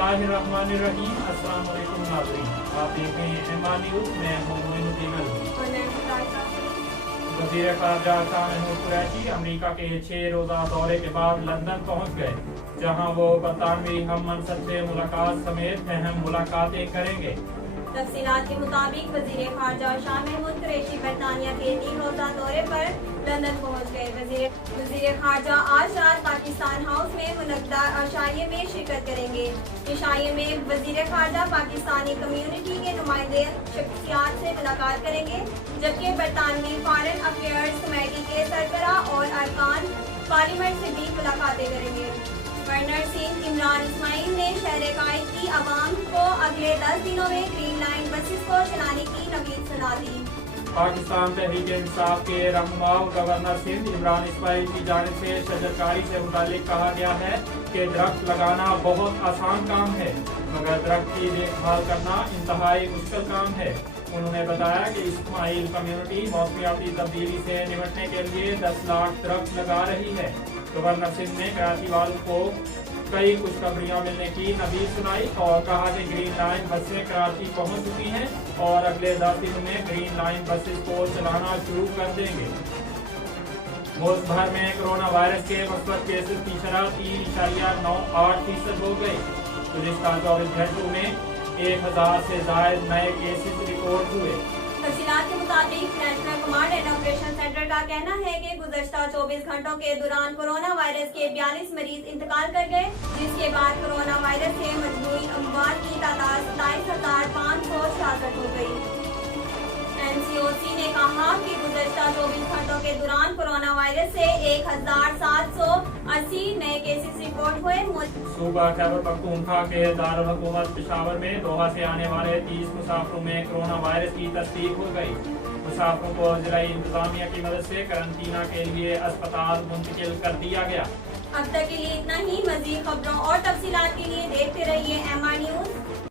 बिस्मिल्लाहिर्रहमानिर्रहीम। अस्सलाम वालेकुम नाज़रीन, आप देख रहे हैं एमआर न्यूज़। मैं हूं मोइनुद्दीन अली। वज़ीर ख़ारजा शाह महमूद कुरैशी अमेरिका के 6 रोज़ा दौरे के बाद लंदन पहुंच गए, जहां वो बरतानवी हम मनसब से मुलाकात समेत अहम मुलाकातें करेंगे। तफसीलात के मुताबिक वज़ीर ख़ारजा शाह महमूद कुरैशी बरतानिया के 3 रोज़ा दौरे पर लंदन पहुंच गए। वज़ीर ख़ारजा आज रात पाकिस्तान हाउस में मुनक़्क़दा अशाइये में शिरकत करेंगे। इशाइये में वज़ीर ख़ारजा पाकिस्तानी कम्यूनिटी के नुमाइंदे शख्सियात से मुलाकात करेंगे, जबकि बरतानवी फॉरेन अफेयर्स कमेटी के सरबराह और अरकान पार्लियामेंट से भी मुलाकातें करेंगे। गवर्नर सिंध इमरान इस्माइल ने शहर कायद की आवाम को अगले 10 दिनों में ग्रीन लाइन बसेस को चलाने की नवीद सलाह दी। पाकिस्तान तहरीक इंसाफ के रहनुमा गवर्नर सिंध इमरान इस्माइल की जानिब से शजरकारी से मुतालिक कहा गया है कि दरख्त लगाना बहुत आसान काम है, मगर दरख्त की देखभाल करना इंतहाई मुश्किल काम है। उन्होंने बताया कि इस्माइल कम्युनिटी मौसमियाती तब्दीली से निपटने के लिए 10 लाख दरख्त लगा रही है। गवर्नर सिंध ने कराची वालों को कई खुशखबरियां मिलने की नवीद सुनाई और कहा कि ग्रीन लाइन बसें कराची पहुंच चुकी हैं और अगले 10 दिन में ग्रीन लाइन बसेस को चलाना शुरू कर देंगे। मुल्क भर में कोरोना वायरस के मुस्बत केसेस की शरह 3.98% हो गई। गुज़िश्ता 24 घंटों में 1000 से ज़ायद नए केसेस रिकॉर्ड हुए। तफसीलात के मुताबिक national command and operation centre का कहना है कि गुज़श्ता 24 घंटों के दौरान कोरोना वायरस के 42 मरीज इंतकाल कर गए, जिसके बाद कोरोना वायरस से मजमूई अमवात की तादाद 27,566 हो गई। NCOC ने कहा कि गुज़श्ता 24 घंटों के दौरान कोरोना वायरस से 1780 नए केसेस रिपोर्ट हुए। सूबा खैबर पख्तूनख्वा के दारुल हुकूमत पेशावर में दोहा से आने वाले 30 मुसाफिरों में कोरोना वायरस की तस्दीक हो गई। मुसाफिरों को जिला इंतजामिया की मदद से करंतना के लिए अस्पताल मुंतकिल कर दिया गया। अब तक के लिए इतना ही। मजीद खबरों और तफसीलात के लिए देखते रहिए MR न्यूज़।